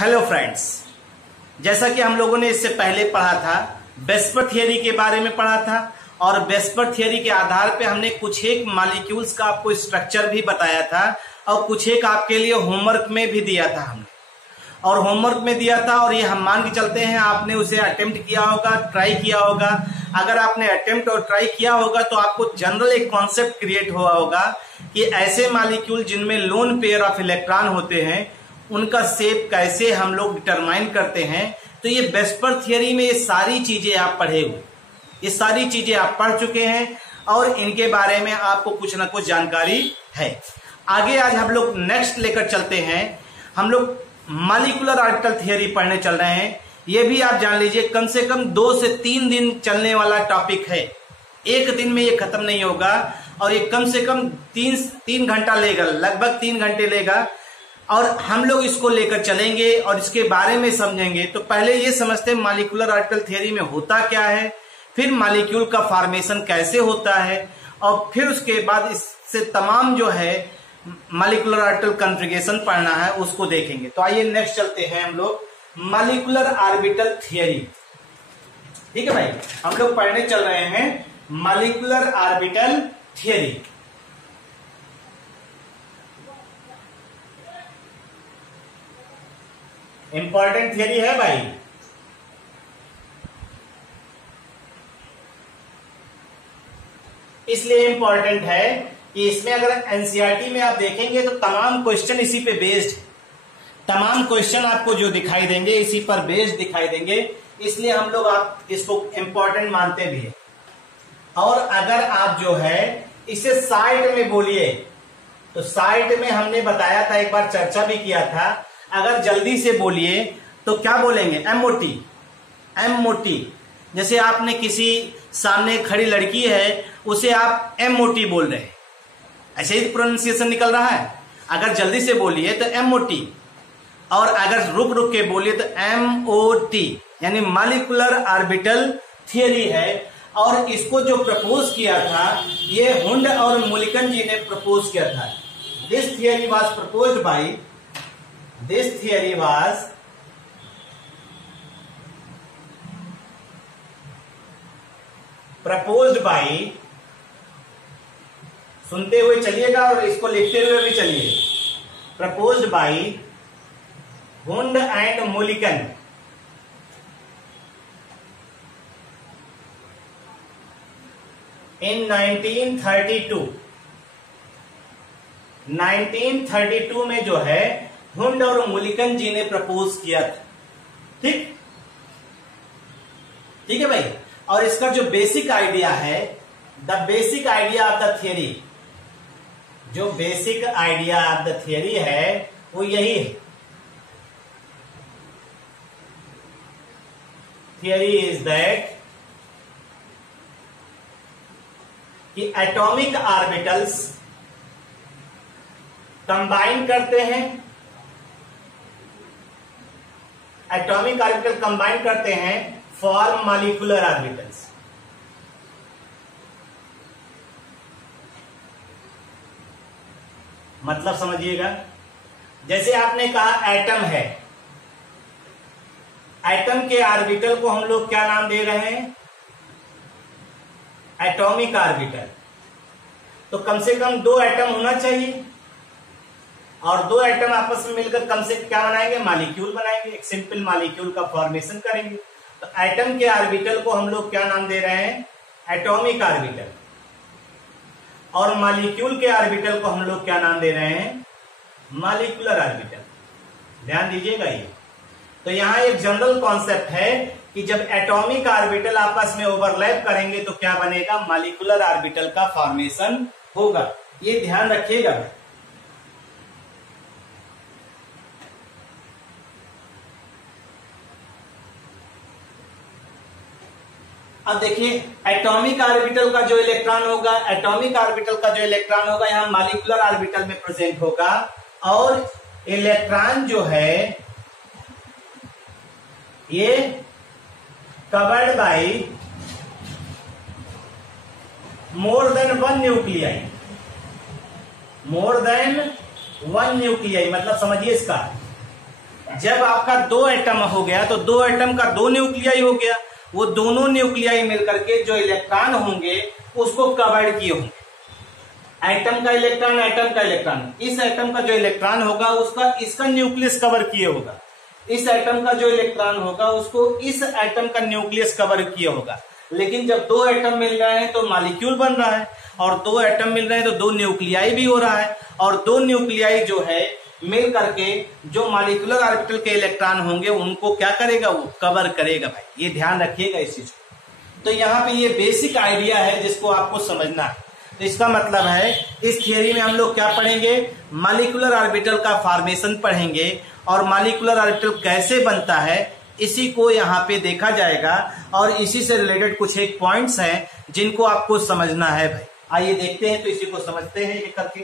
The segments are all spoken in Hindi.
हेलो फ्रेंड्स, जैसा कि हम लोगों ने इससे पहले पढ़ा था, वेस्पर थियरी के बारे में पढ़ा था और वेस्पर थियरी के आधार पे हमने कुछ एक मॉलिक्यूल्स का आपको स्ट्रक्चर भी बताया था और कुछ एक आपके लिए होमवर्क में भी दिया था हमने। और होमवर्क में दिया था और ये हम मान के चलते हैं आपने उसे अटेम्प्ट किया होगा, ट्राई किया होगा। अगर आपने अटेम्प्ट और ट्राई किया होगा तो आपको जनरल एक कॉन्सेप्ट क्रिएट हुआ होगा कि ऐसे मॉलिक्यूल जिनमें लोन पेयर ऑफ इलेक्ट्रॉन होते हैं उनका शेप कैसे हम लोग डिटरमाइन करते हैं। तो ये वेस्पर थियरी में ये सारी चीजें आप पढ़े हुए, ये सारी चीजें आप पढ़ चुके हैं और इनके बारे में आपको कुछ ना कुछ जानकारी है। आगे आज हम लोग नेक्स्ट लेकर चलते हैं। हम लोग मॉलिक्यूलर ऑर्बिटल थियरी पढ़ने चल रहे हैं। ये भी आप जान लीजिए कम से कम 2 से 3 दिन चलने वाला टॉपिक है। एक दिन में ये खत्म नहीं होगा और ये कम से कम 3 घंटा लेगा, लगभग 3 घंटे लेगा और हम लोग इसको लेकर चलेंगे और इसके बारे में समझेंगे। तो पहले ये समझते हैं मॉलिक्यूलर ऑर्बिटल थियरी में होता क्या है, फिर मॉलिक्यूल का फॉर्मेशन कैसे होता है और फिर उसके बाद इससे तमाम जो है मॉलिक्यूलर ऑर्बिटल कॉन्फ़िगरेशन पढ़ना है उसको देखेंगे। तो आइए नेक्स्ट चलते हैं हम लोग मॉलिक्यूलर ऑर्बिटल थियरी। ठीक है भाई, हम लोग पढ़ने चल रहे हैं molecular orbital theory. Important theory है भाई। इसलिए इंपॉर्टेंट है कि इसमें अगर एनसीईआरटी में आप देखेंगे तो तमाम क्वेश्चन इसी पे बेस्ड, तमाम क्वेश्चन आपको जो दिखाई देंगे इसी पर बेस्ड दिखाई देंगे। इसलिए हम लोग आप इसको इंपॉर्टेंट मानते भी है। और अगर आप जो है इसे साइट में बोलिए तो साइट में हमने बताया था, एक बार चर्चा भी किया था, अगर जल्दी से बोलिए तो क्या बोलेंगे? एमओटी। एमओटी जैसे आपने किसी सामने खड़ी लड़की है उसे आप एमओटी बोल रहे हैं, ऐसे ही प्रोनाउंसिएशन निकल रहा है। अगर जल्दी से बोलिए तो एमओटी और अगर रुक रुक के बोलिए तो एमओटी, यानी मॉलिक्यूलर ऑर्बिटल थियरी है। और इसको जो प्रपोज किया था ये हुंड और मुलिकन जी ने प्रपोज किया था। This theory was proposed by This theory was proposed by, सुनते हुए चलिएगा और इसको लिखते हुए भी चलिए, proposed by Hund and Mulliken in 1932। 1932 में जो है हुंड और मुलिकन जी ने प्रपोज किया था। ठीक है भाई। और इसका जो बेसिक आइडिया है, the basic idea of the theory, जो basic idea of the theory है वो यही है। थियरी इज दैट कि एटॉमिक ऑर्बिटल्स कंबाइन करते हैं, एटॉमिक ऑर्बिटल कंबाइन करते हैं फॉर्म मॉलिक्यूलर ऑर्बिटल्स। मतलब समझिएगा, जैसे आपने कहा एटम है, एटम के ऑर्बिटल को हम लोग क्या नाम दे रहे हैं? Atomic orbital. तो कम से कम 2 एटम होना चाहिए और 2 एटम आपस में मिलकर कम से क्या बनाएंगे? मॉलिक्यूल बनाएंगे, एक सिंपल मॉलिक्यूल का फॉर्मेशन करेंगे। तो एटम के ऑर्बिटल को हम लोग क्या नाम दे रहे हैं? Atomic orbital. और मॉलिक्यूल के ऑर्बिटल को हम लोग क्या नाम दे रहे हैं? Molecular orbital. ध्यान दीजिएगा ये। तो यहां एक जनरल कॉन्सेप्ट है कि जब एटॉमिक ऑर्बिटल आपस में ओवरलैप करेंगे तो क्या बनेगा? मॉलिक्यूलर ऑर्बिटल का फॉर्मेशन होगा। ये ध्यान रखिएगा। अब देखिए एटॉमिक ऑर्बिटल का जो इलेक्ट्रॉन होगा, एटॉमिक ऑर्बिटल का जो इलेक्ट्रॉन होगा यहां मॉलिक्यूलर ऑर्बिटल में प्रेजेंट होगा और इलेक्ट्रॉन जो है ये covered by more than 1 nuclei. More than 1 nuclei मतलब समझिए इसका जब आपका दो एटम हो गया तो दो एटम का दो न्यूक्लियाई हो गया, वो दोनों न्यूक्लियाई मिलकर के जो इलेक्ट्रॉन होंगे उसको कवर्ड किए होंगे। एटम का इलेक्ट्रॉन, एटम का इलेक्ट्रॉन, इस एटम का जो इलेक्ट्रॉन होगा उसका इसका न्यूक्लियस कवर किए होगा, इस एटम का जो इलेक्ट्रॉन होगा उसको इस एटम का न्यूक्लियस कवर किए होगा। लेकिन जब दो एटम मिल रहे हैं तो मॉलिक्यूल बन रहा है, और दो एटम मिल रहे हैं तो दो न्यूक्लियाई भी हो रहा है, और दो न्यूक्लियाई जो है मिल करके जो मॉलिक्यूलर ऑर्बिटल के इलेक्ट्रॉन होंगे उनको क्या करेगा, वो कवर करेगा। भाई ये ध्यान रखिएगा इस चीज को। तो यहाँ पे ये बेसिक आइडिया है जिसको आपको समझना है। तो इसका मतलब है इस थियरी में हम लोग क्या पढ़ेंगे, मॉलिक्यूलर ऑर्बिटल का फॉर्मेशन पढ़ेंगे, और मॉलिक्यूलर ऑर्बिटल कैसे बनता है इसी को यहाँ पे देखा जाएगा, और इसी से रिलेटेड कुछ एक पॉइंट्स हैं जिनको आपको समझना है। भाई आइए देखते हैं, तो इसी को समझते हैं ये करके।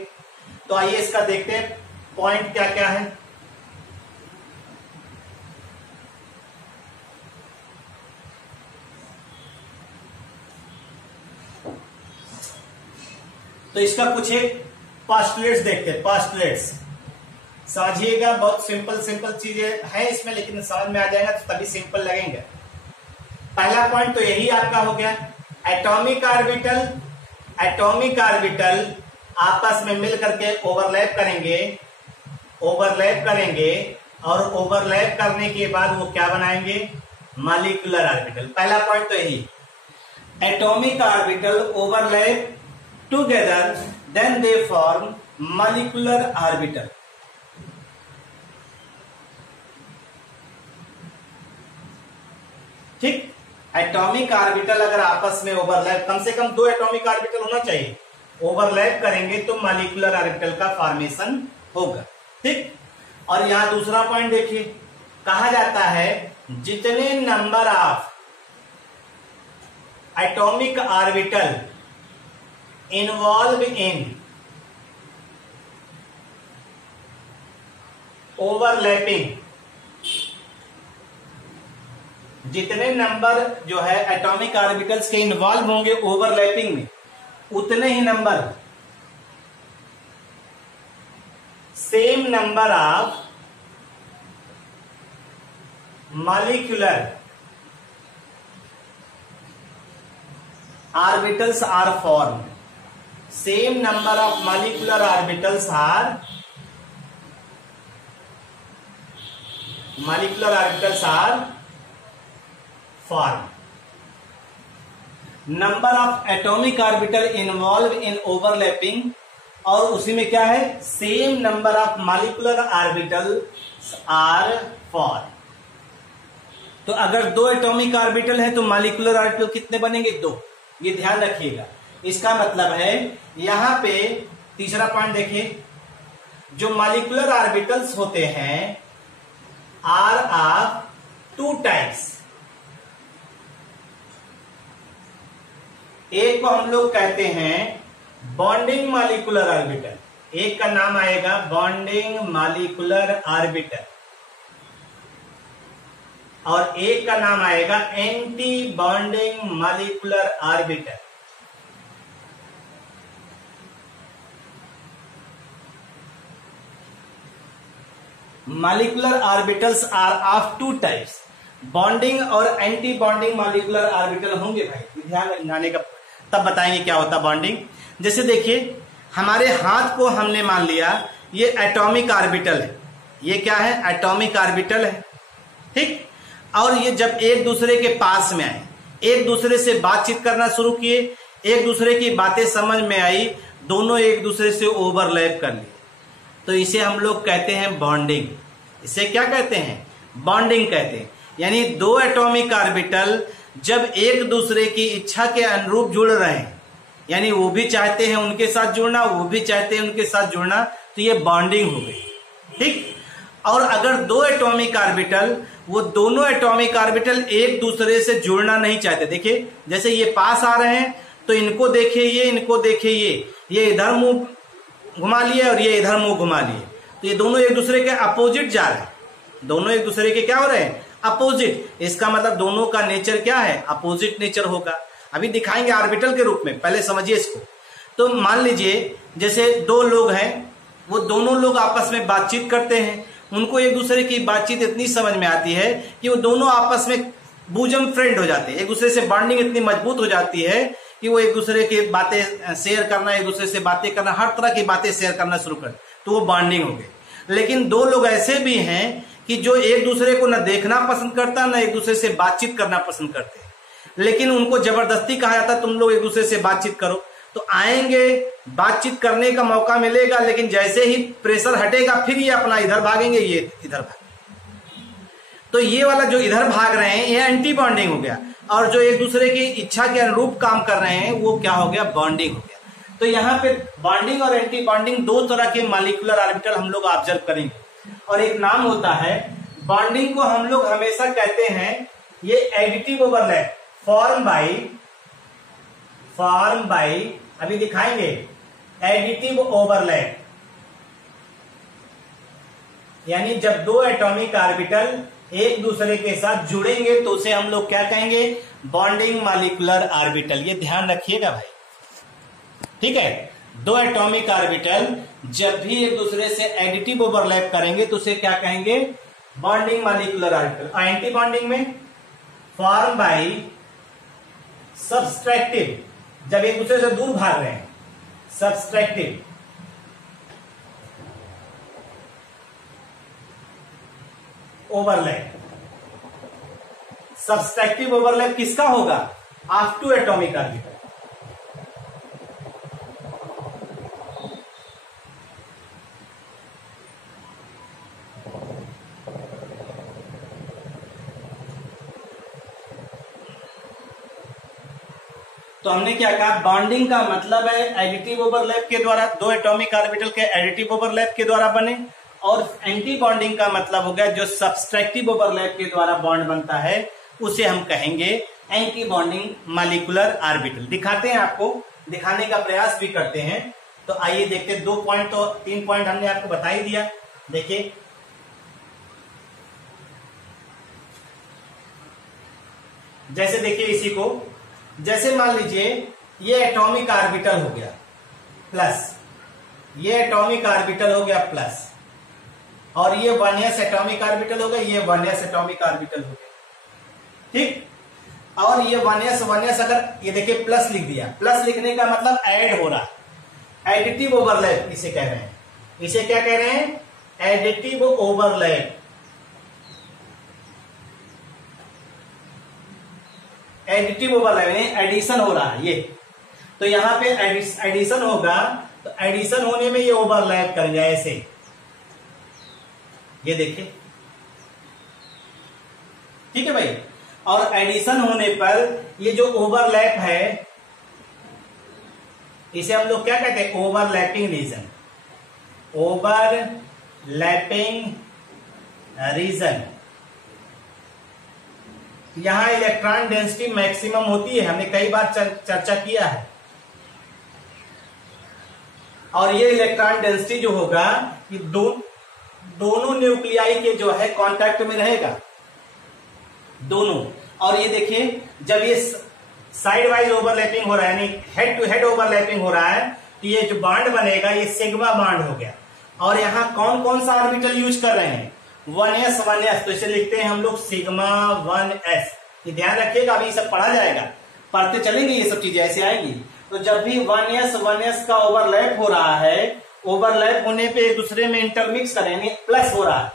तो आइए इसका देखते हैं पॉइंट क्या क्या है। तो इसका कुछ एक पोस्टुलेट्स देखते हैं। पोस्टुलेट्स समझिएगा, बहुत सिंपल सिंपल चीजें हैं इसमें, लेकिन समझ में आ जाएगा तो तभी सिंपल लगेंगे। पहला पॉइंट तो यही आपका हो गया, एटॉमिक ऑर्बिटल, एटॉमिक ऑर्बिटल आपस में मिल करके ओवरलैप करेंगे, ओवरलैप करेंगे, और ओवरलैप करने के बाद वो क्या बनाएंगे, मॉलिक्यूलर ऑर्बिटल। पहला पॉइंट तो यही, atomic orbital overlap together then they form molecular orbital. ठीक, एटॉमिक ऑर्बिटल अगर आपस में ओवरलैप, कम से कम दो एटॉमिक ऑर्बिटल होना चाहिए, ओवरलैप करेंगे तो मॉलिक्यूलर ऑर्बिटल का फॉर्मेशन होगा। ठीक, और यहां दूसरा पॉइंट देखिए, कहा जाता है जितने number of atomic orbital involve in overlapping, जितने नंबर जो है एटॉमिक ऑर्बिटल्स के इन्वॉल्व होंगे ओवरलैपिंग में, उतने ही number same number of molecular orbitals are form, same number of molecular orbitals are, molecular orbitals are form. Number of atomic orbital involve in overlapping, और उसी में क्या है, same number of molecular orbital are form. तो अगर दो एटॉमिक ऑर्बिटल है तो मॉलिक्यूलर ऑर्बिटल कितने बनेंगे, दो। ये ध्यान रखिएगा। इसका मतलब है यहां पे तीसरा पॉइंट देखिए, जो मॉलिक्यूलर ऑर्बिटल्स होते हैं आर ऑफ टू टाइप्स। एक को हम लोग कहते हैं बॉन्डिंग मॉलिक्यूलर ऑर्बिटल, एक का नाम आएगा बॉन्डिंग मॉलिक्यूलर ऑर्बिटल, और एक का नाम आएगा anti bonding molecular orbital. Molecular orbitals are of two types, bonding और एंटी बॉन्डिंग मॉलिक्यूलर ऑर्बिटल होंगे। भाई ध्यान रखने का, तब बताएंगे क्या होता बॉन्डिंग। जैसे देखिए हमारे हाथ को हमने मान लिया ये एटॉमिक ऑर्बिटल है, ये क्या है, एटॉमिक ऑर्बिटल है। ठीक, और ये जब एक दूसरे के पास में आए, एक दूसरे से बातचीत करना शुरू किए, एक दूसरे की बातें समझ में आई, दोनों एक दूसरे से ओवरलैप कर लिए, तो इसे हम लोग कहते हैं बॉन्डिंग। इसे क्या कहते हैं, बॉन्डिंग कहते हैं। यानी दो एटॉमिक ऑर्बिटल जब एक दूसरे की इच्छा के अनुरूप जुड़ रहे हैं, यानी वो भी चाहते हैं उनके साथ जुड़ना, वो भी चाहते हैं उनके साथ जुड़ना, तो ये बॉन्डिंग हो गई। ठीक, और अगर दो एटॉमिक ऑर्बिटल, वो दोनों एटॉमिक ऑर्बिटल एक दूसरे से जुड़ना नहीं चाहते, देखिए जैसे ये पास आ रहे हैं तो इनको देखिए ये, इनको देखिए ये इधर मुंह घुमा लिए और ये इधर मुंह घुमा लिए, तो ये दोनों एक दूसरे के अपोजिट जा रहे हैं, दोनों एक दूसरे के क्या हो रहे हैं, अपोजिट। इसका मतलब दोनों का नेचर क्या है, अपोजिट नेचर होगा। अभी दिखाएंगे ऑर्बिटल के रूप में, पहले समझिए इसको। तो मान लीजिए जैसे दो लोग हैं, वो दोनों लोग आपस में बातचीत करते हैं, उनको एक दूसरे की बातचीत इतनी समझ में आती है कि वो दोनों आपस में बूजम फ्रेंड हो जाते हैं, एक दूसरे से बॉन्डिंग इतनी मजबूत हो जाती है कि वो एक दूसरे की बातें शेयर करना, एक दूसरे से बातें करना, हर तरह की बातें शेयर करना शुरू कर, तो वो बॉन्डिंग हो गई। लेकिन दो लोग ऐसे भी हैं कि जो एक दूसरे को न देखना पसंद करता, न एक दूसरे से बातचीत करना पसंद करते, लेकिन उनको जबरदस्ती कहा जाता तुम लोग एक दूसरे से बातचीत करो, तो आएंगे, बातचीत करने का मौका मिलेगा, लेकिन जैसे ही प्रेशर हटेगा फिर ये अपना इधर भागेंगे, ये इधर भागेंगे। तो ये वाला जो इधर भाग रहे हैं ये एंटी बॉन्डिंग हो गया, और जो एक दूसरे की इच्छा के अनुरूप काम कर रहे हैं वो क्या हो गया, बॉन्डिंग हो गया। तो यहाँ पे बॉन्डिंग और एंटी बॉन्डिंग दो तरह के मॉलिक्यूलर ऑर्बिटल हम लोग ऑब्जर्व करेंगे, और एक नाम होता है बॉन्डिंग को हम लोग हमेशा कहते हैं ये एडिटिव ओवरलैप फॉर्म बाई अभी दिखाएंगे एडिटिव ओवरलैप, यानी जब दो एटॉमिक ऑर्बिटल एक दूसरे के साथ जुड़ेंगे तो उसे हम लोग क्या कहेंगे, बॉन्डिंग मॉलिक्यूलर ऑर्बिटल। ये ध्यान रखिएगा भाई, ठीक है। दो एटॉमिक ऑर्बिटल जब भी एक दूसरे से एडिटिव ओवरलैप करेंगे तो उसे क्या कहेंगे, bonding molecular orbital. Anti bonding में फॉर्म बाई सबस्ट्रैक्टिव, जब एक दूसरे से दूर भाग रहे हैं, सबस्ट्रैक्टिव। ओवरलैप, सबस्ट्रैक्टिव ओवरलैप किसका होगा, ऑफ टू एटॉमिक ऑर्बिटल। तो हमने क्या कहा, बॉन्डिंग का मतलब है एडिटिव ओवरलैप के द्वारा, दो एटॉमिक ऑर्बिटल के एडिटिव ओवरलैप के द्वारा बने, और एंटी बॉन्डिंग का मतलब हो गया जो सबस्ट्रैक्टिव ओवरलैप के द्वारा बॉन्ड बनता है उसे हम कहेंगे एंटी बॉन्डिंग मॉलिक्यूलर ऑर्बिटल। दिखाते हैं, आपको दिखाने का प्रयास भी करते हैं। तो आइए देखते हैं, 2 पॉइंट तो 3 पॉइंट हमने आपको बता ही दिया। देखिए जैसे देखिए इसी को, जैसे मान लीजिए ये एटॉमिक ऑर्बिटल हो गया प्लस, ये एटॉमिक ऑर्बिटल हो गया प्लस, और ये 1s एटॉमिक ऑर्बिटल हो गया, ये 1s एटॉमिक ऑर्बिटल हो गया, ठीक। और ये 1s अगर ये देखिए प्लस लिख दिया, प्लस लिखने का मतलब ऐड हो रहा, एडिटिव ओवरलैप इसे कह रहे हैं। इसे क्या कह रहे हैं, एडिटिव ओवरलैप। एडिटिव ओवरलैप यानी एडिशन हो रहा है ये, तो यहां पे एडिशन होगा, तो एडिशन होने में ये ओवरलैप करेंगे ऐसे, ये देखिए, ठीक है भाई। और एडिशन होने पर ये जो ओवरलैप है इसे हम लोग क्या कहते हैं, ओवरलैपिंग रीजन, ओवरलैपिंग रीजन। यहां इलेक्ट्रॉन डेंसिटी मैक्सिमम होती है, हमने कई बार चर्चा किया है। और ये इलेक्ट्रॉन डेंसिटी जो होगा ये दोनों न्यूक्लियाई के जो है कांटेक्ट में रहेगा, दोनों। और ये देखिए जब ये साइड वाइज ओवरलैपिंग हो रहा है, यानी हेड टू हेड ओवरलैपिंग हो रहा है, तो ये जो बॉन्ड बनेगा ये सिग्मा बॉन्ड हो गया। और यहां कौन कौन सा ऑर्बिटल यूज कर रहे हैं, 1s, तो इसे लिखते हैं हम लोग सिग्मा 1s। ये ध्यान रखिएगा, अभी सब पढ़ा जाएगा, पढ़ते चलेंगे, ये सब चीजें ऐसे आएंगी। तो जब भी 1s का ओवरलैप हो रहा है, ओवरलैप होने पे एक दूसरे में इंटरमिक्स करेंगे, प्लस हो रहा है,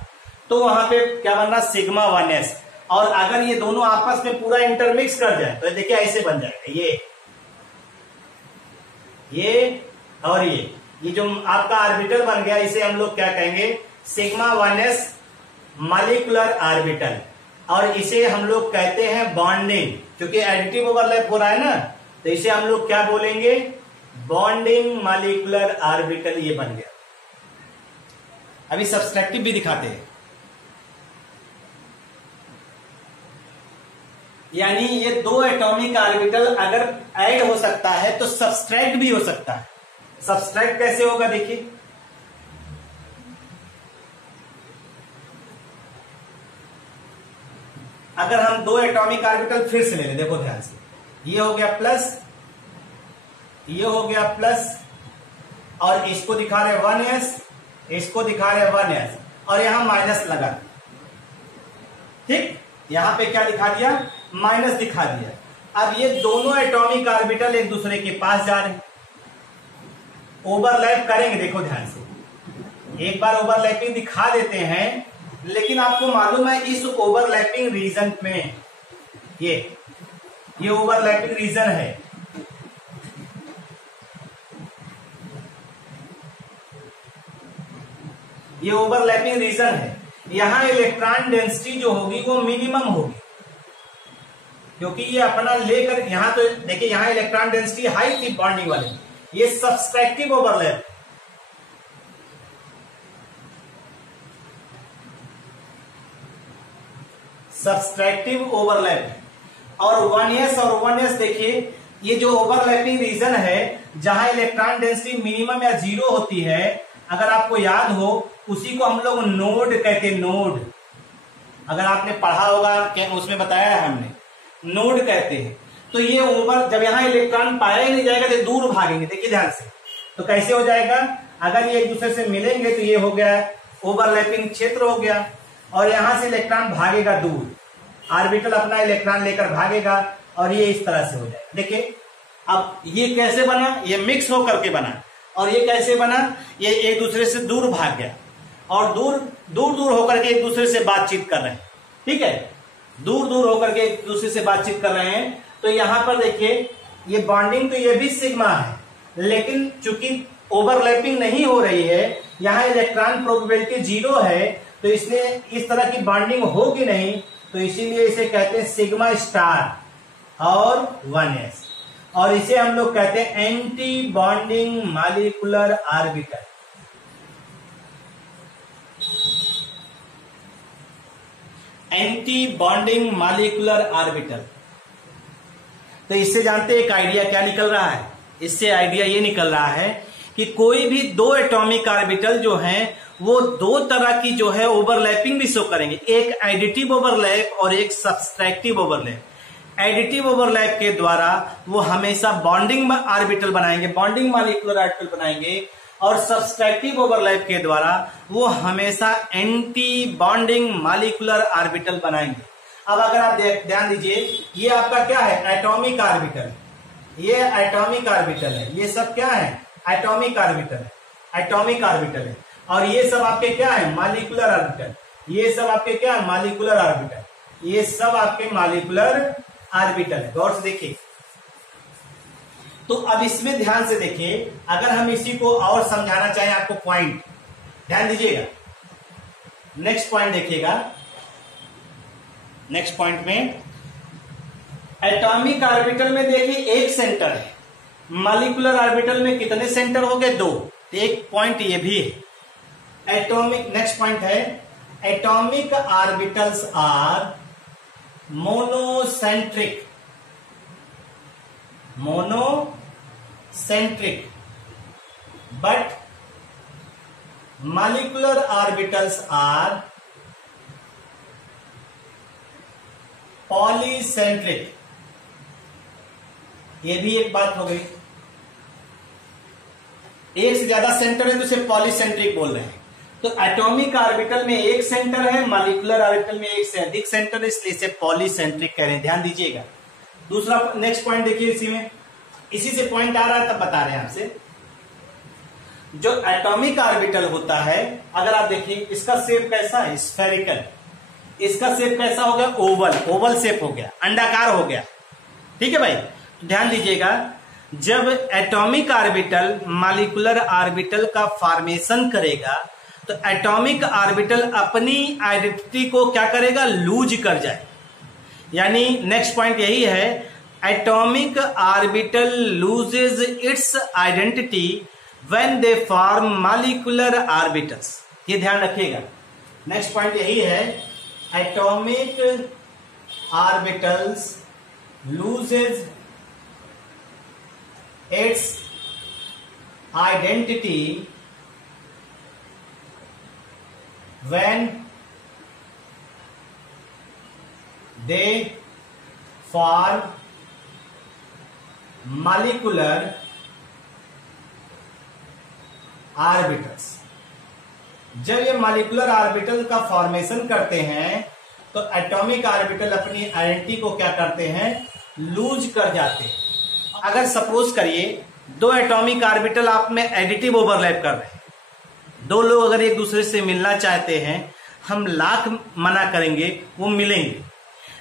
तो वहां पे क्या बन रहा, सिग्मा 1s। और अगर ये दोनों आपस में पूरा इंटरमिक्स कर जाए तो देखिए ऐसे बन जाएगा, ये और ये जो आपका ऑर्बिटल बन गया, इसे हम लोग क्या कहेंगे, सिग्मा 1s मॉलिक्यूलर ऑर्बिटल। और इसे हम लोग कहते हैं बॉन्डिंग, क्योंकि एडिटिव ओवरलैप हो रहा है ना, तो इसे हम लोग क्या बोलेंगे, बॉन्डिंग मॉलिक्यूलर ऑर्बिटल, ये बन गया। अभी सबस्ट्रैक्टिव भी दिखाते हैं, यानी ये दो एटॉमिक ऑर्बिटल अगर ऐड हो सकता है तो सबस्ट्रैक्ट भी हो सकता है। सबस्ट्रैक्ट कैसे होगा, देखिए अगर हम दो एटॉमिक ऑर्बिटल फिर से ले लें, देखो ध्यान से, ये हो गया प्लस, ये हो गया प्लस, और इसको दिखा रहे 1s, इसको दिखा रहे 1s, और यहां माइनस लगा, ठीक, यहां पे क्या दिखा दिया, माइनस दिखा दिया। अब ये दोनों एटॉमिक ऑर्बिटल एक दूसरे के पास जा रहे हैं, ओवरलैप करेंगे। देखो ध्यान से, एक बार ओवरलैपिंग दिखा देते हैं, लेकिन आपको मालूम है इस ओवरलैपिंग रीजन में ये ओवरलैपिंग रीजन है, ये ओवरलैपिंग रीजन है। यहां इलेक्ट्रॉन डेंसिटी जो होगी वो मिनिमम होगी, क्योंकि ये अपना लेकर, यहां तो देखिए यहां इलेक्ट्रॉन डेंसिटी हाई थी बॉन्डिंग वाले, ये सब्सट्रैक्टिव ओवरलैप, सब्सट्रैक्टिव ओवरलैप। और 1s और 1s देखिए, ये जो ओवरलैपिंग रीजन है जहां इलेक्ट्रॉन डेंसिटी मिनिमम या जीरो होती है, अगर आपको याद हो, उसी को हम लोग नोड कहते हैं, नोड। अगर आपने पढ़ा होगा, उसमें बताया है हमने, नोड कहते हैं। तो ये ओवर, जब यहां इलेक्ट्रॉन पाया ही नहीं जाएगा तो दूर भागेंगे। देखिए ध्यान से, तो कैसे हो जाएगा, अगर ये एक दूसरे से मिलेंगे तो ये हो गया ओवरलैपिंग क्षेत्र हो गया, और यहां से इलेक्ट्रॉन भागेगा दूर, ऑर्बिटल अपना इलेक्ट्रॉन लेकर भागेगा, और ये इस तरह से हो जाएगा। देखिए अब ये कैसे बना, ये मिक्स होकर के बना, और ये कैसे बना, ये एक दूसरे से दूर भाग गया, और दूर दूर होकर के एक दूसरे से बातचीत कर रहे हैं, ठीक है, दूर दूर होकर के एक दूसरे से बातचीत कर रहे हैं। तो यहां पर देखिए ये बॉन्डिंग तो ये भी सिग्मा है, लेकिन चूंकि ओवरलैपिंग नहीं हो रही है, यहां इलेक्ट्रॉन प्रोबेबिलिटी जीरो है, तो इसलिए इस तरह की बॉन्डिंग होगी नहीं, तो इसीलिए इसे कहते हैं सिग्मा स्टार और 1s, और इसे हम लोग कहते हैं anti bonding molecular orbital. Anti bonding molecular orbital. तो इससे जानते हैं एक आइडिया क्या निकल रहा है, इससे आइडिया ये निकल रहा है कि कोई भी दो एटॉमिक ऑर्बिटल जो हैं वो दो तरह की जो है ओवरलैपिंग भी शो करेंगे, एक एडिटिव ओवरलैप और एक सब्सट्रैक्टिव ओवरलैप। एडिटिव ओवरलैप के द्वारा वो हमेशा बॉन्डिंग ऑर्बिटल बनाएंगे, बॉन्डिंग मॉलिक्यूलर ऑर्बिटल बनाएंगे, और सब्सट्रैक्टिव ओवरलैप के द्वारा वो हमेशा एंटी बॉन्डिंग मॉलिक्यूलर ऑर्बिटल बनाएंगे। अब अगर आप ध्यान दीजिए, ये आपका क्या है, एटॉमिक ऑर्बिटल, ये एटॉमिक ऑर्बिटल है, ये सब क्या है, एटॉमिक ऑर्बिटल है, एटॉमिक ऑर्बिटल है, और ये सब आपके क्या है, मॉलिक्यूलर ऑर्बिटल, ये सब आपके क्या है, मॉलिक्यूलर ऑर्बिटल, ये सब आपके मॉलिक्यूलर ऑर्बिटल है। गौर से देखिए, तो अब इसमें ध्यान से देखिए, अगर हम इसी को और समझाना चाहें आपको, पॉइंट ध्यान दीजिएगा, नेक्स्ट पॉइंट देखिएगा, नेक्स्ट पॉइंट में एटॉमिक ऑर्बिटल में देखिए एक सेंटर है, मॉलिक्यूलर ऑर्बिटल में कितने सेंटर हो गए, दो। एक पॉइंट ये भी है। एटॉमिक, नेक्स्ट पॉइंट है, atomic orbitals are monocentric, monocentric, but molecular orbitals are polycentric। ये भी एक बात हो गई, एक से ज्यादा सेंटर है तो उसे पॉलीसेंट्रिक बोल रहे हैं। तो एटॉमिक ऑर्बिटल में एक सेंटर है, मॉलिक्यूलर ऑर्बिटल में एक से अधिक सेंटर है, इसलिए इसे पॉलीसेंट्रिक कह रहे हैं, ध्यान दीजिएगा। दूसरा नेक्स्ट पॉइंट देखिए, इसी में, इसी से पॉइंट आ रहा है, तब बता रहे हैं आपसे। जो एटॉमिक ऑर्बिटल होता है, अगर आप देखिए इसका शेप कैसा है, स्फेरिकल, इसका शेप कैसा हो गया, ओवल, ओवल शेप हो गया, अंडाकार हो गया, ठीक है भाई। तो ध्यान दीजिएगा, जब एटॉमिक ऑर्बिटल मॉलिक्यूलर ऑर्बिटल का फॉर्मेशन करेगा, तो एटॉमिक ऑर्बिटल अपनी आइडेंटिटी को क्या करेगा, लूज कर जाए। यानी नेक्स्ट पॉइंट यही है, atomic orbital loses it's identity when they form molecular orbitals। ये ध्यान रखिएगा, नेक्स्ट पॉइंट यही है, atomic orbitals loses it's identity when they form molecular orbitals. जब ये मॉलिक्यूलर ऑर्बिटल का फॉर्मेशन करते हैं तो एटॉमिक ऑर्बिटल अपनी आइडेंटिटी को क्या करते हैं, लूज कर जाते हैं। अगर सपोज करिए दो एटॉमिक ऑर्बिटल आप में एडिटिव ओवरलैप कर रहे हैं, दो लोग अगर एक दूसरे से मिलना चाहते हैं, हम लाख मना करेंगे वो मिलेंगे,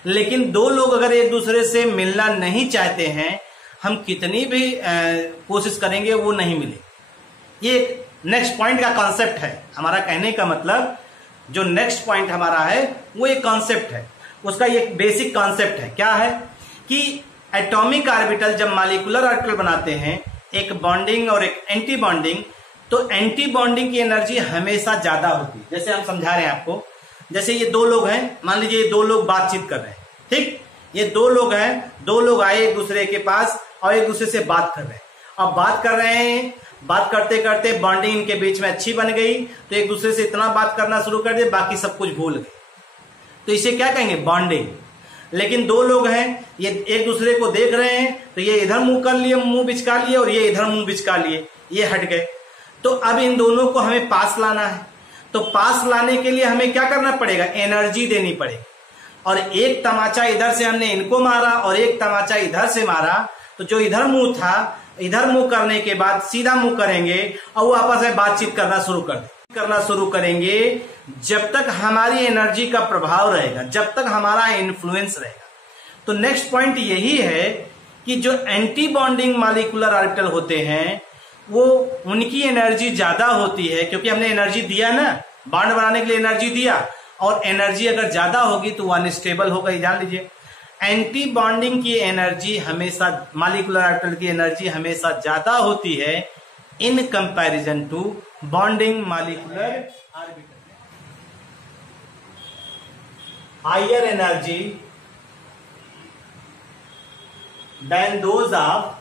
लेकिन दो लोग अगर एक दूसरे से मिलना नहीं चाहते हैं, हम कितनी भी कोशिश करेंगे वो नहीं मिले। ये नेक्स्ट पॉइंट का कॉन्सेप्ट है। हमारा कहने का मतलब जो नेक्स्ट पॉइंट हमारा है वो एक कॉन्सेप्ट है, उसका एक बेसिक कॉन्सेप्ट है। क्या है कि एटॉमिक ऑर्बिटल जब मॉलिक्यूलर ऑर्बिटल बनाते हैं, एक बॉन्डिंग और एक एंटी बॉन्डिंग, तो एंटी बॉन्डिंग की एनर्जी हमेशा ज्यादा होती है। जैसे हम समझा रहे हैं आपको, जैसे ये दो लोग हैं, मान लीजिए ये दो लोग बातचीत कर रहे हैं, ठीक, ये दो लोग हैं, दो लोग आए एक दूसरे के पास और एक दूसरे से बात कर रहे हैं। अब बात कर रहे हैं, बात करते करते बॉन्डिंग इनके बीच में अच्छी बन गई, तो एक दूसरे से इतना बात करना शुरू कर दिए, बाकी सब कुछ भूल गए, तो इसे क्या कहेंगे, बॉन्डिंग। लेकिन दो लोग हैं, ये एक दूसरे को देख रहे हैं, तो ये इधर मुंह कर लिए, मुंह बिचका लिए, और ये इधर मुंह बिचका लिए, ये हट गए। तो अब इन दोनों को हमें पास लाना है, तो पास लाने के लिए हमें क्या करना पड़ेगा, एनर्जी देनी पड़ेगी। और एक तमाचा इधर से हमने इनको मारा और एक तमाचा इधर से मारा, तो जो इधर मुंह था, इधर मुंह करने के बाद सीधा मुंह करेंगे और वो आपस में बातचीत करना शुरू करेंगे। जब तक हमारी एनर्जी का प्रभाव रहेगा, जब तक हमारा इन्फ्लुएंस रहेगा। तो नेक्स्ट पॉइंट यही है कि जो एंटी बॉन्डिंग मॉलिक्यूलर ऑर्बिटल होते हैं, वो उनकी एनर्जी ज्यादा होती है, क्योंकि हमने एनर्जी दिया ना, बॉन्ड बनाने के लिए एनर्जी दिया, और एनर्जी अगर ज्यादा होगी तो वो अनस्टेबल होगा, ये जान लीजिए। एंटी बॉन्डिंग की एनर्जी हमेशा, मॉलिक्यूलर ऑर्बिटल की एनर्जी हमेशा ज्यादा होती है in comparison to bonding molecular orbital. Higher energy than those of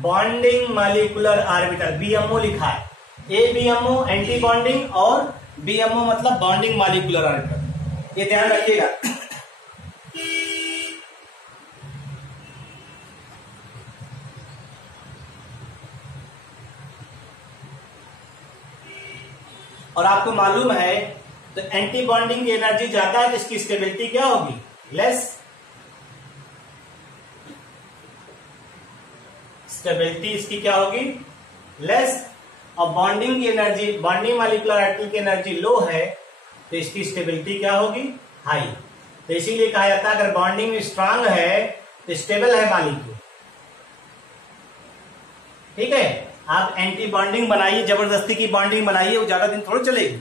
bonding molecular orbital, BMO लिखा है, ए बीएमओ एंटी बॉन्डिंग और बीएमओ मतलब बॉन्डिंग मॉलिक्यूलर ऑर्बिटल, ये ध्यान रखिएगा। और आपको मालूम है तो एंटी बॉन्डिंग की एनर्जी ज्यादा है तो इसकी स्टेबिलिटी क्या होगी, लेस। स्टेबिलिटी इसकी क्या होगी, लेस। और बॉन्डिंग की एनर्जी, बॉन्डिंग मॉलिक्यूलर ऑर्बिटल की एनर्जी लो है तो इसकी स्टेबिलिटी क्या होगी, हाई। तो इसीलिए कहा जाता है अगर बॉन्डिंग स्ट्रांग है तो स्टेबल है मॉलिक्यूल, ठीक है। आप एंटी बॉन्डिंग बनाइए, जबरदस्ती की बॉन्डिंग बनाइए, वो ज्यादा दिन थोड़ी चलेगी।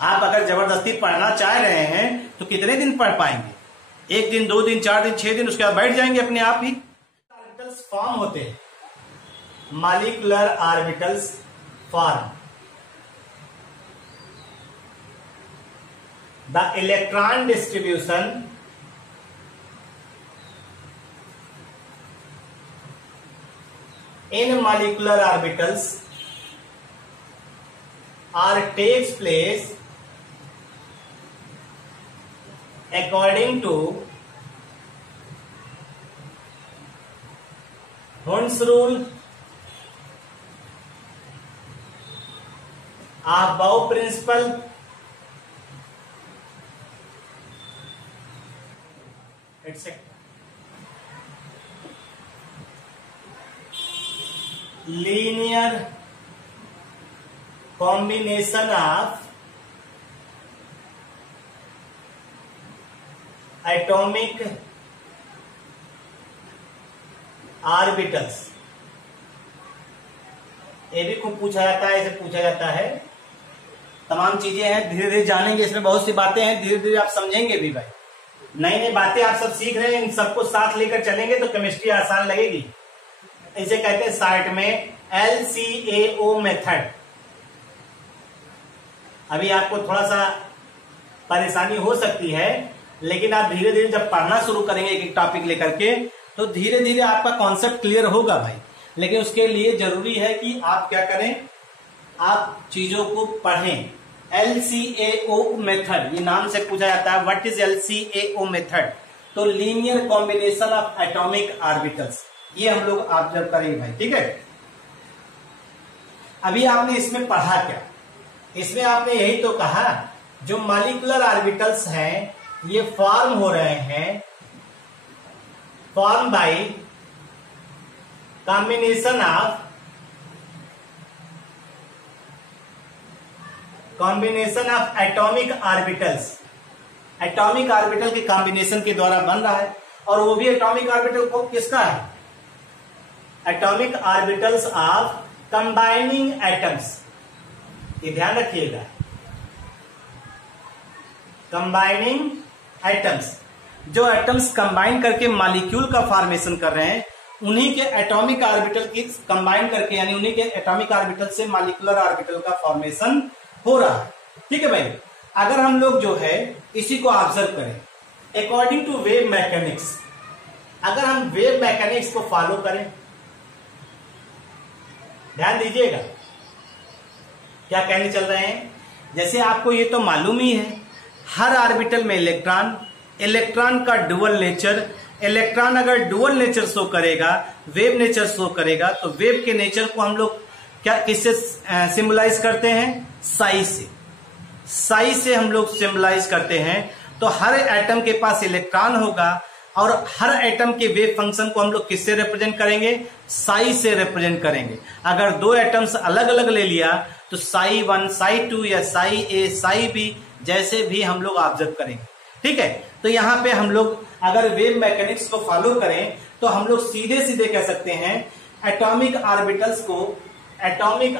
आप अगर जबरदस्ती पढ़ना चाह रहे हैं तो कितने दिन पढ़ पाएंगे, एक दिन, दो दिन, 4 दिन, 6 दिन, उसके बाद बैठ जाएंगे अपने आप ही। ऑर्बिटल्स फॉर्म होते हैं, molecular orbitals form. The electron distribution in molecular orbitals or takes place according to Hund's rule, Bow principle, etc. Linear combination of atomic orbitals, ये भी खूब पूछा जाता है, इसे पूछा जाता है। तमाम चीजें हैं, धीरे धीरे जानेंगे, इसमें बहुत सी बातें हैं, धीरे धीरे आप समझेंगे भी भाई। नई नई बातें आप सब सीख रहे हैं, इन सबको साथ लेकर चलेंगे तो केमिस्ट्री आसान लगेगी। इसे कहते हैं शॉर्ट में LCAO मेथड। अभी आपको थोड़ा सा परेशानी हो सकती है, लेकिन आप धीरे धीरे जब पढ़ना शुरू करेंगे एक एक टॉपिक लेकर के, तो धीरे धीरे आपका कॉन्सेप्ट क्लियर होगा भाई। लेकिन उसके लिए जरूरी है कि आप क्या करें, आप चीजों को पढ़ें। LCAO मेथड, ये नाम से पूछा जाता है, व्हाट इज LCAO मेथड? तो linear combination of atomic orbitals, ये हम लोग ऑब्जर्व करेंगे भाई, ठीक है। अभी आपने इसमें पढ़ा क्या? इसमें आपने यही तो कहा, जो मॉलिक्यूलर ऑर्बिटल्स हैं ये फॉर्म हो रहे हैं, form by combination of atomic orbitals. Atomic orbital के कॉम्बिनेशन के द्वारा बन रहा है, और वो भी एटॉमिक ऑर्बिटल को किसका है? Atomic orbitals of combining atoms. ये ध्यान रखिएगा, कंबाइनिंग एटम्स, जो एटम्स कंबाइन करके मॉलिक्यूल का फॉर्मेशन कर रहे हैं, उन्हीं के एटॉमिक ऑर्बिटल की कंबाइन करके, यानी उन्हीं के एटॉमिक ऑर्बिटल से मॉलिक्यूलर ऑर्बिटल का फॉर्मेशन हो रहा है। ठीक है भाई, अगर हम लोग जो है इसी को ऑब्जर्व करें अकॉर्डिंग टू वेव मैकेनिक्स, अगर हम वेव मैकेनिक्स को फॉलो करें, ध्यान दीजिएगा क्या कहने चल रहे हैं। जैसे आपको ये तो मालूम ही है, हर ऑर्बिटल में इलेक्ट्रॉन, इलेक्ट्रॉन का डुअल नेचर, इलेक्ट्रॉन अगर डुअल नेचर शो करेगा, वेव नेचर शो करेगा, तो वेव के नेचर को हम लोग क्या किससे सिंबलाइज करते हैं? साई से। साई से हम लोग सिंबलाइज करते हैं। तो हर एटम के पास इलेक्ट्रॉन होगा, और हर एटम के वेव फंक्शन को हम लोग किससे रिप्रेजेंट करेंगे? साई से रिप्रेजेंट करेंगे। अगर दो एटम्स अलग अलग ले लिया तो साई 1, साई 2 या साई ए, साई बी, जैसे भी हम लोग ऑब्जर्व करेंगे। ठीक है, तो यहां पे हम लोग अगर वेव मैकेनिक्स को फॉलो करें तो हम लोग सीधे सीधे कह सकते हैं एटॉमिक ऑर्बिटल्स को, atomic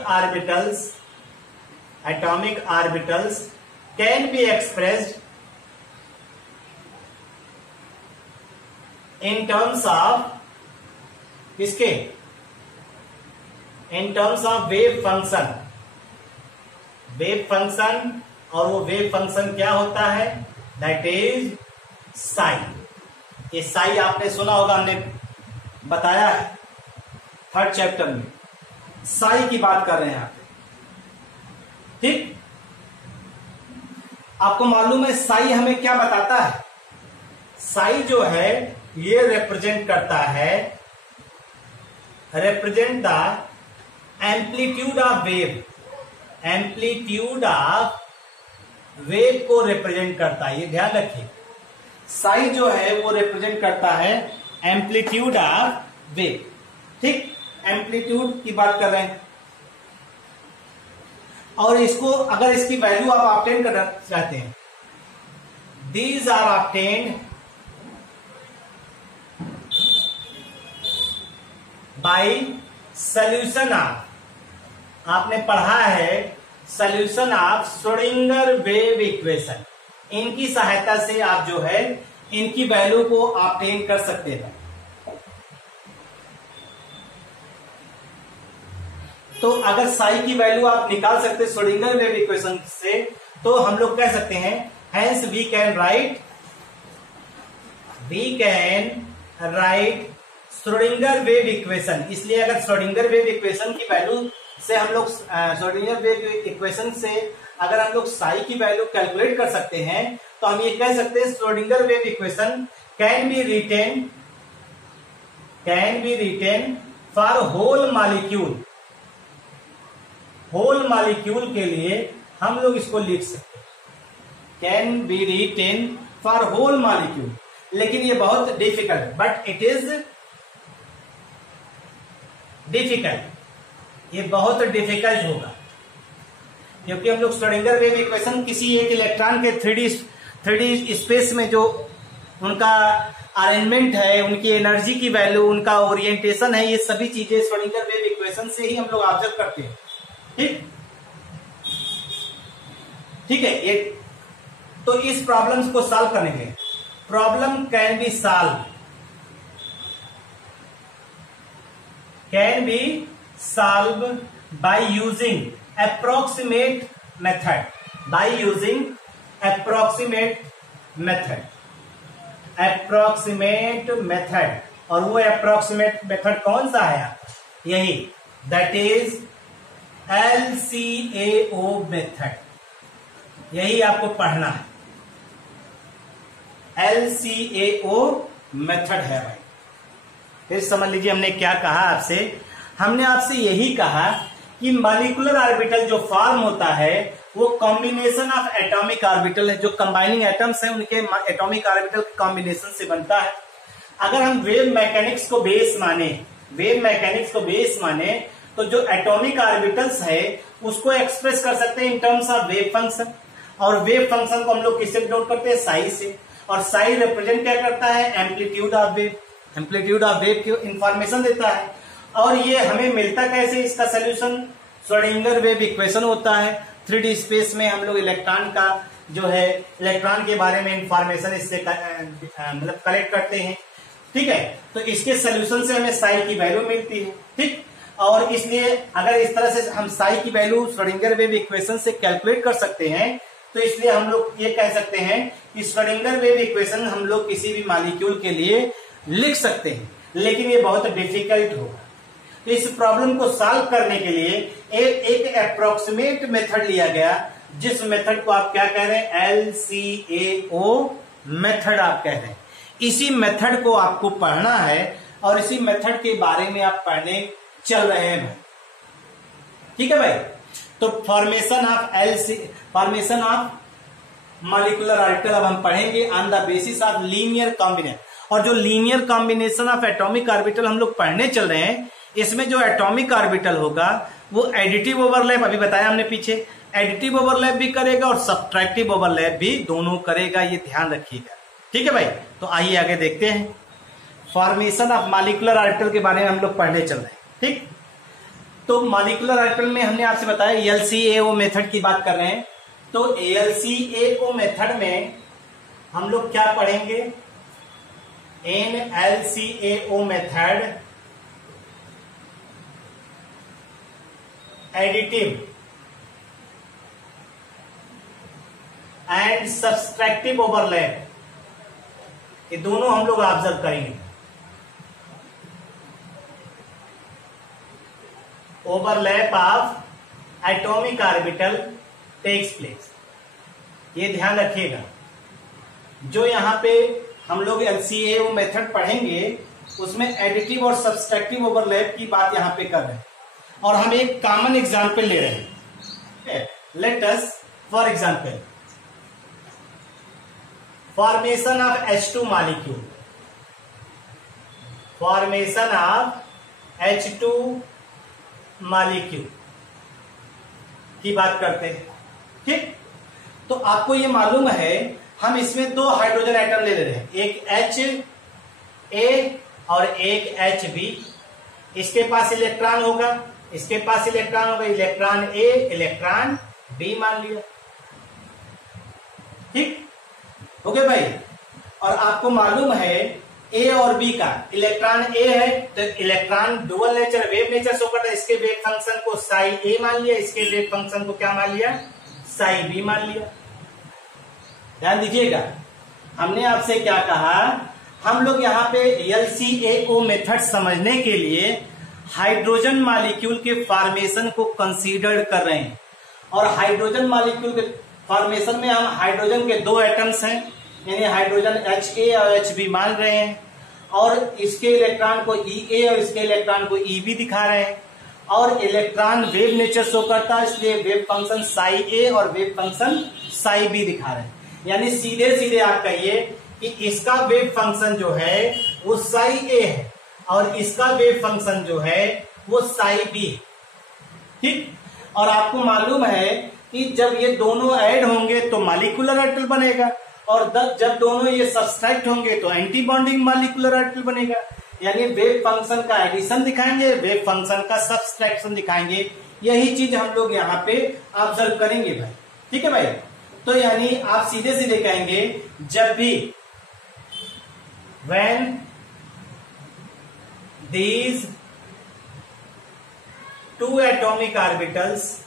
orbitals can be expressed in terms of किसके? in terms of wave function, और वो वेव फंक्शन क्या होता है? That is Sai. ये साई आपने सुना होगा, हमने बताया है 3rd चैप्टर में, साई की बात कर रहे हैं आप। ठीक, आपको मालूम है साई हमें क्या बताता है? साई जो है ये रिप्रेजेंट करता है, represent the amplitude of wave, amplitude of wave को रिप्रेजेंट करता है। ये ध्यान रखिए, साई जो है वो रिप्रेजेंट करता है एम्पलीट्यूड ऑफ वेव। ठीक, एम्पलीट्यूड की बात कर रहे हैं, और इसको अगर इसकी वैल्यू आप ऑब्टेन करना चाहते हैं, these are obtained by solution of, आपने पढ़ा है solution of Schrodinger wave equation. इनकी सहायता से आप जो है इनकी वैल्यू को ऑब्टेन कर सकते हैं। तो अगर साई की वैल्यू आप निकाल सकते हैं श्रोडिंगर वेव इक्वेशन से, तो हम लोग कह सकते हैं hence we can write Schrodinger wave equation. इसलिए अगर श्रोडिंगर वेव इक्वेशन की वैल्यू से हम लोग श्रोडिंगर वेव इक्वेशन से अगर हम लोग साई की वैल्यू कैलकुलेट कर सकते हैं, तो हम ये कह सकते हैं Schrodinger wave equation can be written for whole molecule. Whole molecule के लिए हम लोग इसको लिख सकते हैं, can be written for whole molecule. लेकिन ये बहुत difficult, but it is difficult, ये बहुत डिफिकल्ट होगा, क्योंकि हम लोग श्रोडिंगर वेव इक्वेशन किसी एक इलेक्ट्रॉन के 3D स्पेस में जो उनका अरेंजमेंट है, उनकी एनर्जी की वैल्यू, उनका ओरिएंटेशन है, ये सभी चीजें श्रोडिंगर वेव इक्वेशन से ही हम लोग ऑब्जर्व करते हैं। ठीक है, ये तो इस प्रॉब्लम्स को सॉल्व करने के लिए problem can be solve by using approximate method, और वो अप्रोक्सीमेट मेथड कौन सा है? यही, दैट इज LCAO मेथड। यही आपको पढ़ना है, LCAO मेथड है भाई। फिर समझ लीजिए हमने क्या कहा आपसे। हमने आपसे यही कहा कि मॉलिक्यूलर ऑर्बिटल जो फॉर्म होता है वो कॉम्बिनेशन ऑफ एटॉमिक ऑर्बिटल है, जो कंबाइनिंग एटम्स हैं उनके एटॉमिक ऑर्बिटल कॉम्बिनेशन से बनता है। अगर हम वेव मैकेनिक्स को बेस माने तो जो एटॉमिक ऑर्बिटल्स है उसको एक्सप्रेस कर सकते हैं in terms of wave function, और वेव फंक्शन को हम लोग किससे डिनोट करते हैं, साई से, और साई रिप्रेजेंट क्या करता है, एम्पलीट्यूड ऑफ वेव की इंफॉर्मेशन देता है। और ये हमें मिलता कैसे, इसका सोल्यूशन श्रोडिंगर वेव इक्वेशन होता है। 3D स्पेस में हम लोग इलेक्ट्रॉन का जो है इलेक्ट्रॉन के बारे में इंफॉर्मेशन इससे मतलब कलेक्ट करते हैं, ठीक है। तो इसके सोल्यूशन से हमें साई की वैल्यू मिलती है, ठीक। और इसलिए अगर इस तरह से हम साई की वैल्यू श्रोडिंगर वेव इक्वेशन से कैलकुलेट कर सकते हैं, तो इसलिए हम लोग ये कह सकते हैं कि श्रोडिंगर वेव इक्वेशन हम लोग किसी भी मॉलिक्यूल के लिए लिख सकते हैं, लेकिन ये बहुत डिफिकल्ट होगा। तो इस प्रॉब्लम को सॉल्व करने के लिए एक अप्रोक्सीमेट मेथड लिया गया, जिस मेथड को आप क्या कह रहे हैं, LCAO मेथड आप कह रहे हैं। इसी मेथड को आपको पढ़ना है और इसी मेथड के बारे में आप पढ़ने चल रहे हैं भाई, ठीक है भाई। तो फॉर्मेशन ऑफ मॉलिक्यूलर ऑर्बिटल अब हम पढ़ेंगे on the basis of linear combination. और जो linear combination of atomic orbital हम लोग पढ़ने चल रहे हैं, इसमें जो एटॉमिक ऑर्बिटल होगा वो एडिटिव ओवरलैप, अभी बताया हमने पीछे, एडिटिव ओवरलैप भी करेगा और सब्ट्रैक्टिव ओवरलैप भी दोनों करेगा, ये ध्यान रखिएगा, ठीक है भाई। तो आइए आगे देखते हैं, फॉर्मेशन ऑफ मॉलिक्यूलर ऑर्बिटल के बारे में हम लोग पढ़ने चल रहे हैं, ठीक। तो मॉलिक्यूलर ऑर्बिटल में हमने आपसे बताया LCAO मेथड की बात कर रहे हैं। तो LCAO मेथड में हम लोग क्या पढ़ेंगे, in LCAO method additive and subtractive overlap, ये दोनों हम लोग ऑब्जर्व करेंगे। Overlap of atomic orbital takes place, ये ध्यान रखिएगा। जो यहां पे हम लोग LCAO मेथड पढ़ेंगे उसमें एडिटिव और सब्सट्रैक्टिव ओवरलैप की बात यहां पे कर रहे हैं, और हम एक कॉमन एग्जांपल ले रहे हैं। Let us for example formation of H2 molecule, formation of H2 molecule की बात करते हैं, ठीक। तो आपको ये मालूम है हम इसमें दो हाइड्रोजन एटम ले रहे हैं, एक HA और एक HB। इसके पास इलेक्ट्रॉन होगा, इसके पास इलेक्ट्रॉन होगा, इलेक्ट्रॉन A इलेक्ट्रॉन B मान लिया, ठीक हो गया भाई। और आपको मालूम है A और B का, इलेक्ट्रॉन A है तो electron dual nature wave nature show करता है, इसके वेव फंक्शन को साई A मान लिया, इसके वेव फंक्शन को क्या मान लिया, साई B मान लिया। ध्यान दीजिएगा, हमने आपसे क्या कहा, हम लोग यहाँ पे LCAO मेथड समझने के लिए हाइड्रोजन मॉलिक्यूल के फॉर्मेशन को कंसीडर कर रहे हैं। और हाइड्रोजन मॉलिक्यूल के फॉर्मेशन में हम हाइड्रोजन के दो एटम्स हैं, यानी हाइड्रोजन HA और HB मान रहे हैं, और इसके इलेक्ट्रॉन को EA और इसके इलेक्ट्रॉन को EB दिखा रहे हैं। और इलेक्ट्रॉन वेव नेचर शो करता है, इसलिए वेव फंक्शन साई A और वेव फंक्शन साई B दिखा रहे हैं। यानी सीधे सीधे आप कहिए कि इसका वेव फंक्शन जो है वो साई A है और इसका वेव फंक्शन जो है वो साई B है, ठीक। और आपको मालूम है कि जब ये दोनों ऐड होंगे तो मॉलिक्यूलर ऑर्बिटल बनेगा, और जब दोनों ये सब्सट्रैक्ट होंगे तो एंटी बॉन्डिंग मॉलिक्यूलर ऑर्बिटल बनेगा। यानी वेव फंक्शन का एडिशन दिखाएंगे, वेव फंक्शन का सब्सट्रैक्शन दिखाएंगे। यही चीज हम लोग यहाँ पे ऑब्जर्व करेंगे भाई, ठीक है भाई। तो यानी आप सीधे सीधे कहेंगे, जब भी when these two atomic orbitals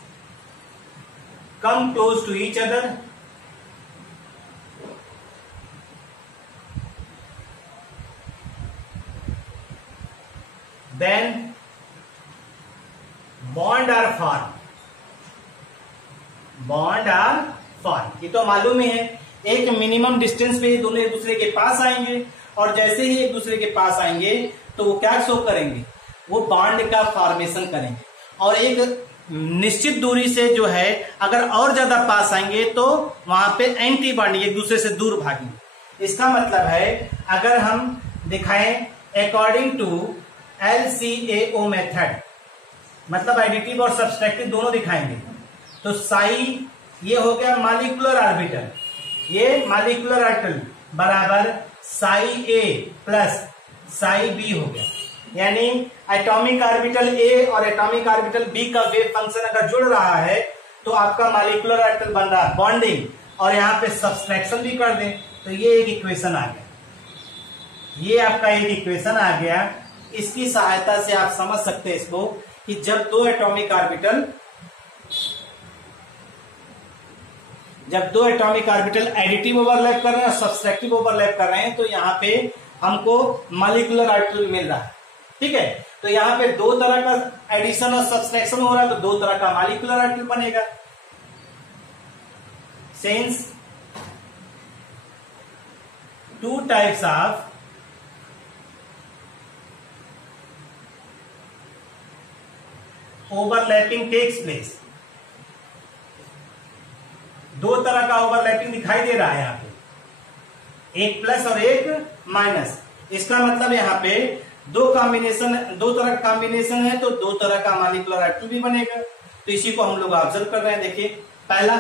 come close to each other, then bond are formed, bond are formed। ये तो मालूम ही है, एक मिनिमम डिस्टेंस पे दोनों एक दूसरे के पास आएंगे, और जैसे ही एक दूसरे के पास आएंगे तो वो क्या शो करेंगे, वो बॉन्ड का फॉर्मेशन करेंगे। और एक निश्चित दूरी से जो है अगर और ज्यादा पास आएंगे तो वहां पे एंटी बॉन्डिंग, एक दूसरे से दूर भागेंगे। इसका मतलब है अगर हम दिखाएं अकॉर्डिंग टू LCAO मेथड, मतलब एडिटिव और सब्सट्रैक्टिव दोनों दिखाएंगे, तो साई ये हो गया मॉलिक्यूलर ऑर्बिटल, ये मॉलिक्यूलर ऑर्बिटल बराबर Sai A plus psi B हो गया। यानी एटॉमिक ऑर्बिटल ए और एटॉमिक ऑर्बिटल बी का वेव फंक्शन अगर जुड़ रहा है तो आपका मॉलिक्यूलर ऑर्बिटल बन रहा है बॉन्डिंग, और यहां पे सब्सट्रैक्शन भी कर दें तो ये एक इक्वेशन आ गया, ये आपका एक इक्वेशन आ गया। इसकी सहायता से आप समझ सकते हैं इसको कि जब दो एटॉमिक ऑर्बिटल एडिटिव ओवरलैप कर रहे हैं और सब्सट्रैक्टिव ओवरलैप कर रहे हैं तो यहां पे हमको मॉलिक्यूलर ऑर्बिटल मिल रहा है। ठीक है, तो यहां पे दो तरह का एडिशन और सब्सट्रैक्शन हो रहा है तो दो तरह का मॉलिक्यूलर ऑर्बिटल बनेगा। Since two types of overlapping takes place, दो तरह का ओवरलैपिंग दिखाई दे रहा है यहां पे, एक प्लस और एक माइनस। इसका मतलब यहां पे दो तरह का कॉम्बिनेशन है तो दो तरह का मॉलिक्यूलर ऑर्बिटल भी बनेगा। तो इसी को हम लोग ऑब्जर्व कर रहे हैं। देखिए पहला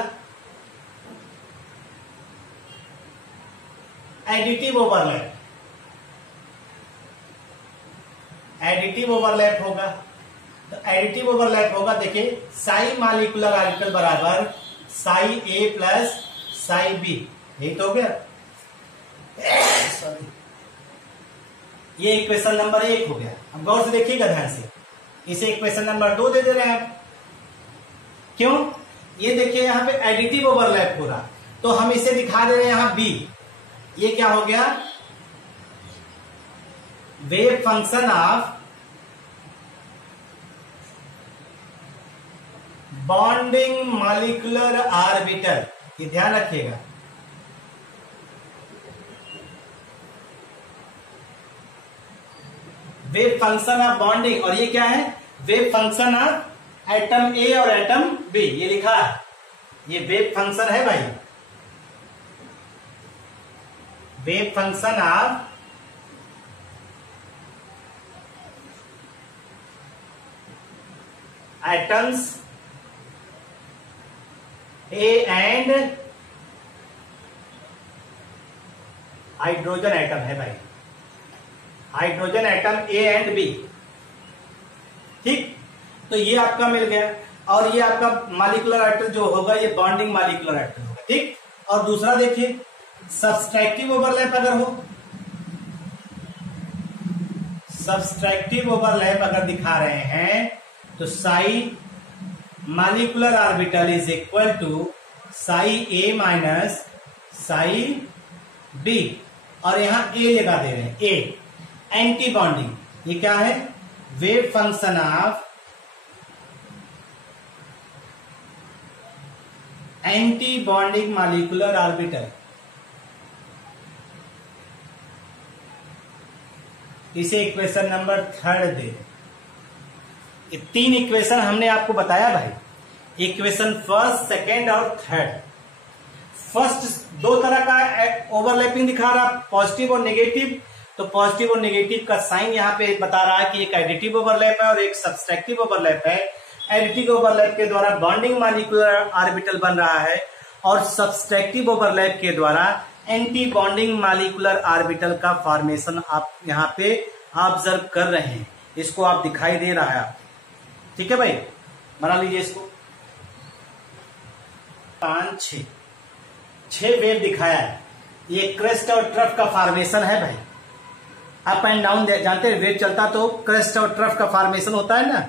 एडिटिव ओवरलैप होगा, तो एडिटिव ओवरलैप होगा, देखिए साई मॉलिक्यूलर ऑर्बिटल बराबर Sai A plus psi B, यही तो हो गया। सॉरी, ये इक्वेशन नंबर 1 हो गया। अब गौर से देखिएगा ध्यान से, इसे इक्वेशन नंबर 2 दे रहे हैं आप। क्यों? ये देखिए यहां पे एडिटिव ओवरलैप हो रहा तो हम इसे दिखा दे रहे हैं यहां बी। ये क्या हो गया? Wave function of bonding molecular orbital, ये ध्यान रखिएगा। वेव फंक्शन ऑफ बॉन्डिंग, और ये क्या है? Wave function of atom A और एटम बी, ये लिखा है, ये वेव फंक्शन है भाई। Wave function of atoms A and hydrogen atom है भाई, hydrogen atom A and B. ठीक, तो ये आपका मिल गया, और ये आपका मॉलिक्यूलर ऑर्बिटल जो होगा ये बॉन्डिंग मॉलिक्यूलर ऑर्बिटल होगा। ठीक, और दूसरा देखिए सब्सट्रैक्टिव ओवरलैप अगर हो, सब्सट्रैक्टिव ओवरलैप अगर दिखा रहे हैं तो psi molecular orbital is equal to psi A minus psi B, और यहां ए लगा दे रहे हैं, ए एंटी बॉन्डिंग। ये क्या है? Wave function of anti bonding molecular orbital. इसे इक्वेशन नंबर 3 दे। ये 3 इक्वेशन हमने आपको बताया भाई, इक्वेशन फर्स्ट, सेकेंड और थर्ड। फर्स्ट दो तरह का ओवरलैपिंग दिखा रहा, पॉजिटिव और नेगेटिव, तो पॉजिटिव और नेगेटिव का साइन यहाँ पे बता रहा है कि एक एडिटिव ओवरलैप है और एक सब्सट्रैक्टिव ओवरलैप है। एडिटिव ओवरलैप के द्वारा बॉन्डिंग मॉलिक्यूलर ऑर्बिटल बन रहा है और सब्सट्रैक्टिव ओवरलैप के द्वारा एंटी बॉन्डिंग मॉलिक्यूलर ऑर्बिटल का फॉर्मेशन आप यहाँ पे ऑब्जर्व कर रहे हैं। इसको आप दिखाई दे रहा है आप, ठीक है भाई, बना लीजिए इसको। 5 6 वेव दिखाया है। ये क्रेस्ट और ट्रफ का फॉर्मेशन है भाई। अप एंड डाउन जानते हैं, वेव चलता तो क्रेस्ट और ट्रफ का फॉर्मेशन होता है ना,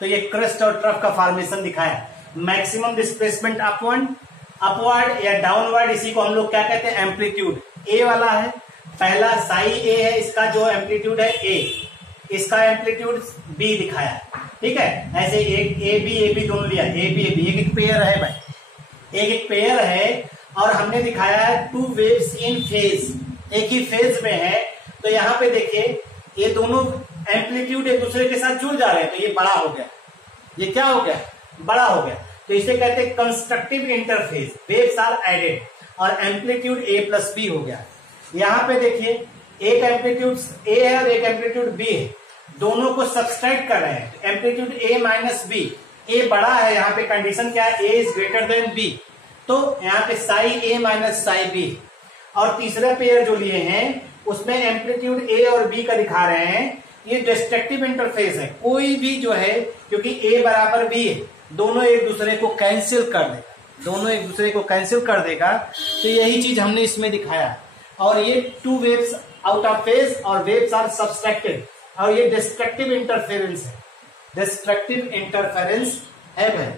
तो ये क्रेस्ट और ट्रफ का फॉर्मेशन दिखाया। मैक्सिमम डिस्प्लेसमेंट अपवर्ड या डाउनवर्ड, इसी को हम लोग क्या कहते हैं? एम्पलीट्यूड। ए वाला है पहला, साई ए है, इसका जो एम्पलीट्यूड है ए, इसका एम्पलीट्यूड बी दिखाया। ठीक है, ऐसे एक ए बी दोनों लिया, ए बी एक पेयर है भाई, एक पेयर है, और हमने दिखाया है 2 वेव्स इन फेज, एक ही फेज में है। तो यहाँ पे देखिए ये दोनों एम्पलीट्यूड एक दूसरे के साथ जुड़ जा रहे हैं, तो ये बड़ा हो गया। ये क्या हो गया? बड़ा हो गया, तो इसे कहते हैं constructive interference, waves are added, और एम्पलीट्यूड ए प्लस बी हो गया। यहां पे देखिए एक एम्पलीट्यूड ए है और एक एम्पलीट्यूड बी है, दोनों को सब्सट्रैक्ट कर रहे हैं, एम्पलीट्यूड ए माइनस बी, ए बड़ा है, यहाँ पे कंडीशन क्या है, ए इज ग्रेटर देन बी, तो यहाँ पे Sai A minus psi B. और तीसरा पेयर जो लिए हैं उसमें एम्पलीट्यूड ए और बी का दिखा रहे हैं, ये डिस्ट्रक्टिव इंटरफेस है, कोई भी जो है क्योंकि ए बराबर बी है, दोनों एक दूसरे को कैंसिल कर देगा, दोनों एक दूसरे को कैंसिल कर देगा, तो यही चीज हमने इसमें दिखाया। और ये two waves out of phase और वेव्स आर सब्सट्रैक्टेड, और ये डिस्ट्रक्टिव इंटरफेरेंस है, डिस्ट्रक्टिव इंटरफेरेंस है भाई।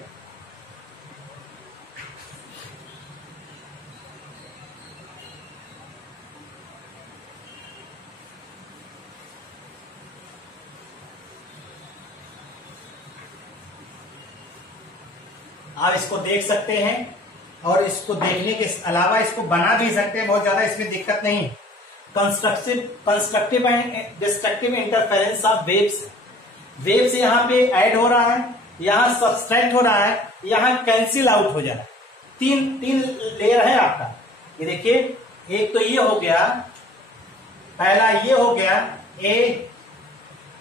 आप इसको देख सकते हैं, और इसको देखने के अलावा इसको बना भी सकते हैं, बहुत ज्यादा इसमें दिक्कत नहीं है। Constructive and destructive interference of waves, waves यहाँ पे ऐड हो रहा है, यहाँ सब्सट्रैक्ट हो रहा है, यहाँ कैंसिल आउट हो जा रहा है। तीन लेयर है आपका, ये देखिए, एक तो ये हो गया, पहला ये हो गया ए,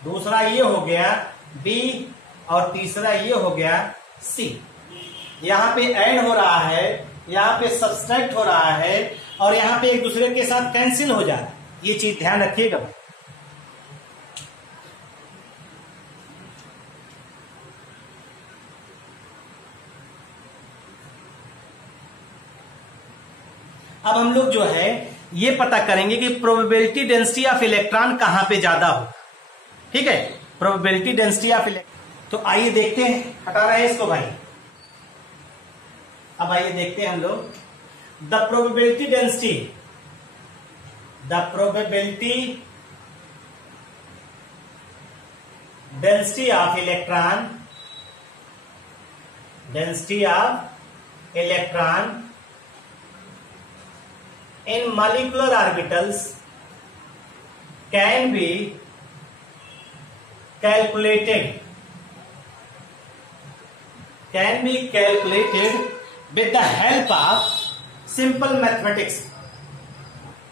दूसरा ये हो गया बी, और तीसरा ये हो गया सी। यहाँ पे ऐड हो रहा है, यहाँ पे सब्सट्रैक्ट हो रहा है, और यहाँ पे एक दूसरे के साथ कैंसिल हो जा रहा है, ये चीज ध्यान रखिएगा भाई। अब हम लोग जो है ये पता करेंगे कि प्रोबेबिलिटी डेंसिटी ऑफ इलेक्ट्रॉन कहां पे ज्यादा होगा, ठीक है, प्रोबेबिलिटी डेंसिटी ऑफ इलेक्ट्रॉन। तो आइए देखते हैं, हटा रहे हैं इसको भाई। अब आइए देखते हैं हम लोग, the probability density, the probability density of electron, density of electron in molecular orbitals can be calculated with the help of simple mathematics,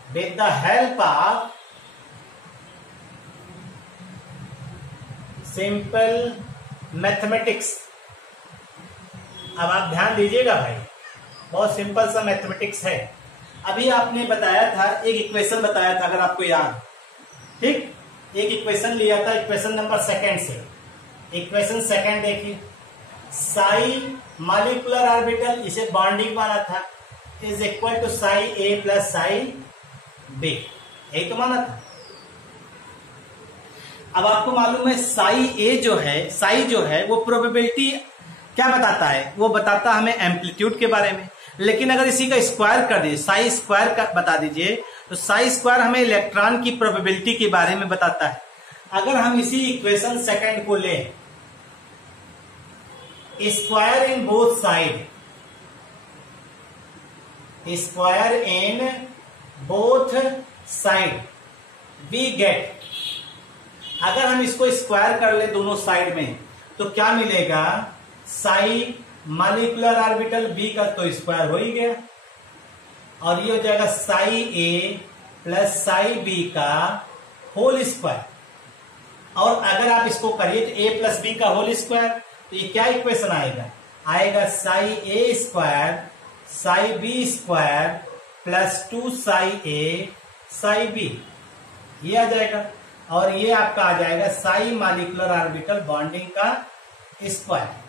with the help of simple mathematics। अब आप ध्यान दीजिएगा भाई, बहुत सिंपल सा मैथमेटिक्स है। अभी आपने बताया था, एक इक्वेशन बताया था, अगर आपको याद, ठीक, एक इक्वेशन लिया था, इक्वेशन नंबर सेकंड से। इक्वेशन सेकंड देखिए, साई मॉलिक्यूलर ऑर्बिटल, इसे बॉन्डिंग माना था, is equal to psi A plus psi B, यही तो माना था। अब आपको मालूम है साई ए जो है, साई जो है वो प्रोबेबिलिटी क्या बताता है, वो बताता हमें एम्पलीट्यूड के बारे में। लेकिन अगर इसी का स्क्वायर कर दीजिए, साई स्क्वायर का बता दीजिए, तो साई स्क्वायर हमें इलेक्ट्रॉन की प्रोबेबिलिटी के बारे में बताता है। अगर हम इसी इक्वेशन सेकंड को लें, square in both side, square in both side we get, अगर हम इसको स्क्वायर कर ले दोनों साइड में, तो क्या मिलेगा, साई मॉलिक्यूलर ऑर्बिटल बी का तो स्क्वायर हो ही गया, और ये हो जाएगा psi A plus psi B का होल स्क्वायर। और अगर आप इसको करिए तो ए प्लस बी का होल स्क्वायर, तो ये क्या इक्वेशन आएगा, आएगा psi A square psi B square plus 2 psi A psi B, ये आ जाएगा। और ये आपका आ जाएगा साई मॉलिक्यूलर ऑर्बिटल बॉन्डिंग का स्क्वायर।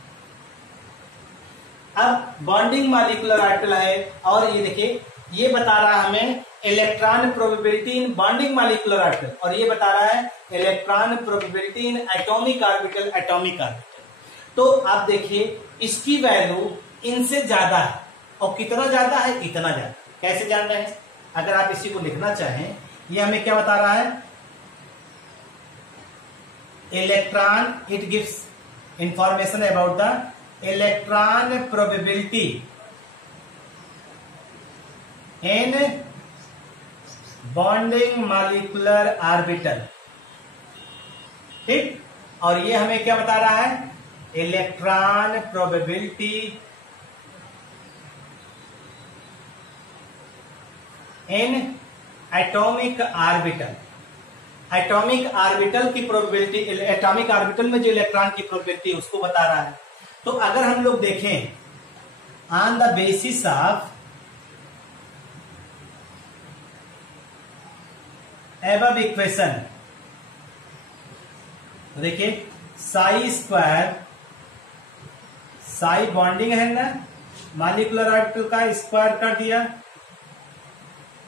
अब बॉन्डिंग मॉलिक्यूलर ऑर्बिटल है, और ये देखिए ये बता रहा है हमें electron probability in bonding molecular orbital, और ये बता रहा है electron probability in atomic orbital, atomic orbital. तो आप देखिए इसकी वैल्यू इनसे ज्यादा है, और कितना ज्यादा है, इतना ज्यादा। कैसे जान रहे हैं, अगर आप इसी को लिखना चाहें, ये हमें क्या बता रहा है, electron, it gives information about the electron probability in bonding molecular orbital, ठीक। और ये हमें क्या बता रहा है, electron probability in atomic orbital. Atomic orbital की प्रोबेबिलिटी, एटॉमिक ऑर्बिटल में जो इलेक्ट्रॉन की प्रोबेबिलिटी उसको बता रहा है। तो अगर हम लोग देखें on the basis of above equation, देखिए साई स्क्वायर, साई बॉन्डिंग है ना मॉलिक्यूलर ऑर्बिटल का, स्क्वायर कर दिया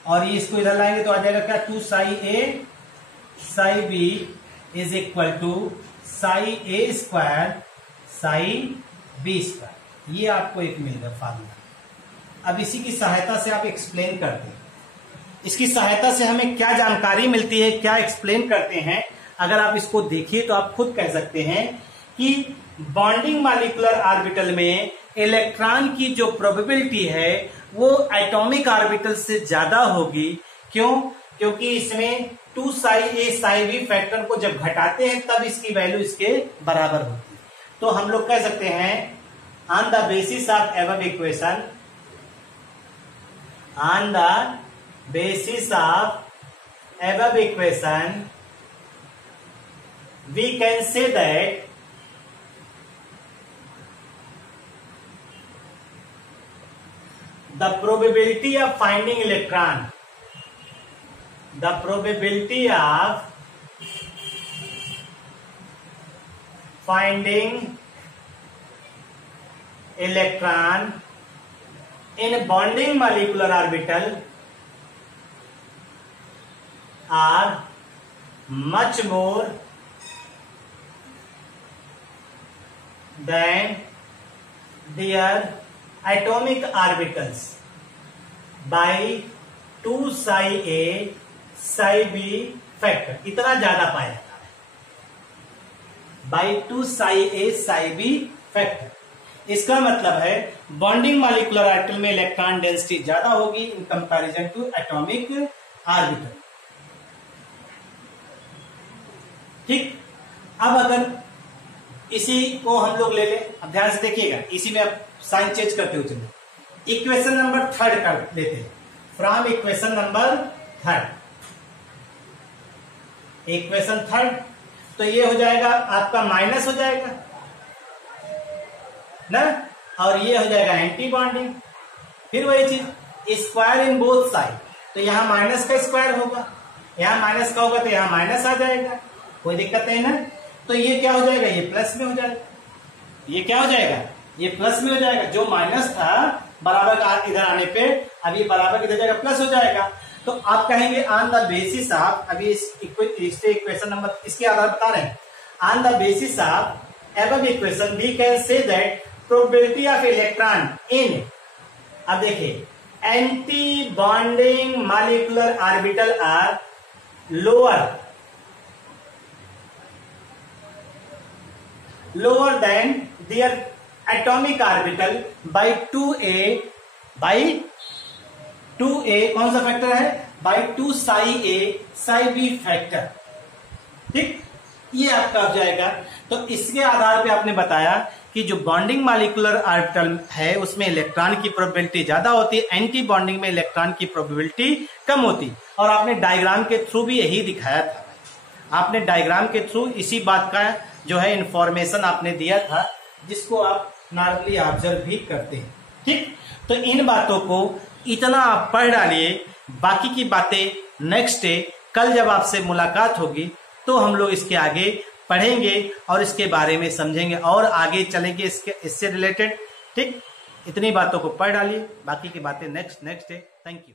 और ये इसको इधर लाएंगे तो आ जाएगा क्या, 2 psi A psi B is equal to psi A square psi B square. ये आपको एक मिल गया फार्मूला। अब इसी की सहायता से आप एक्सप्लेन करते हैं, इसकी सहायता से हमें क्या जानकारी मिलती है, क्या एक्सप्लेन करते हैं। अगर आप इसको देखिए तो आप खुद कह सकते हैं कि बॉन्डिंग मॉलिक्यूलर ऑर्बिटल में इलेक्ट्रॉन की जो प्रोबेबिलिटी है वो एटॉमिक ऑर्बिटल से ज्यादा होगी। क्यों? क्योंकि इसमें 2 psi A psi B factor को जब घटाते हैं तब इसकी वैल्यू इसके बराबर होती है। तो हम लोग कह सकते हैं on the basis of above equation, on the basis of above equation we can say that the probability of finding electron, the probability of finding electron in bonding molecular orbital are much more than their atomic orbitals by 2 psi a psi b factor। इतना ज्यादा पाया जाता है by 2 psi a psi b factor। इसका मतलब है बॉन्डिंग मॉलिक्यूलर ऑर्बिटल में इलेक्ट्रॉन डेंसिटी ज्यादा होगी in comparison to atomic orbital. ठीक, अब अगर इसी को हम लोग ले लें, अब ध्यान से देखिएगा, इसी में अब साइन चेंज करते हुए चलिए इक्वेशन नंबर 3 कर लेते हैं। फ्रॉम इक्वेशन नंबर 3, इक्वेशन 3 तो ये हो जाएगा आपका माइनस हो जाएगा ना, और ये हो जाएगा एंटी बॉन्डिंग। फिर वही चीज स्क्वायर इन बोथ साइड, तो यहां माइनस का स्क्वायर होगा, यहां माइनस का होगा तो यहां माइनस आ जाएगा, कोई दिक्कत नहीं ना। तो ये क्या हो जाएगा, ये प्लस में हो जाएगा, ये क्या हो जाएगा, ये प्लस में हो जाएगा। जो माइनस था बराबर का इधर आने पे अब ये बराबर इधर जाएगा, प्लस हो जाएगा। तो आप कहेंगे ऑन द बेसिस ऑफ, अभी इससे इक्वेशन नंबर इसके आधार बता रहे हैं, on the basis of above equation we can say that probability of electron in, अब देखिए anti bonding molecular orbital are lower than their atomic orbital by 2a कौन सा फैक्टर है, by 2 psi a psi b factor. ठीक, ये आपका हो जाएगा। तो इसके आधार पे आपने बताया कि जो बॉन्डिंग मॉलिक्यूलर ऑर्बिटल है उसमें इलेक्ट्रॉन की प्रोबेबिलिटी ज्यादा होती है, एंटी बॉन्डिंग में इलेक्ट्रॉन की प्रोबेबिलिटी कम होती। और आपने डायग्राम के थ्रू भी यही दिखाया था, आपने डायग्राम के थ्रू इसी बात का जो है इंफॉर्मेशन आपने दिया था, जिसको आप नॉर्मली ऑब्जर्व भी करते हैं। ठीक, तो इन बातों को इतना आप पढ़ डालिए, बाकी की बातें नेक्स्ट डे कल जब आपसे मुलाकात होगी तो हम लोग इसके आगे पढ़ेंगे और इसके बारे में समझेंगे और आगे चलेंगे इससे रिलेटेड। ठीक, इतनी बातों को पढ़ डालिए, बाकी की बातें नेक्स्ट डे। Thank you.